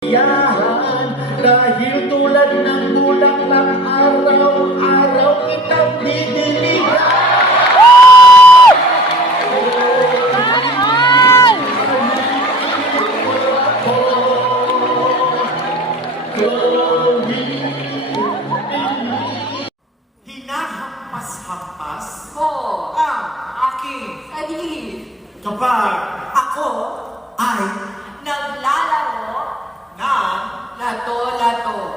Yan, dahil tulad ng bulaklak araw-araw kitang didiligan. Hinahampas-hampas Oo. ang aking Adi, kapag ako ay naglalaro ng lato-lato.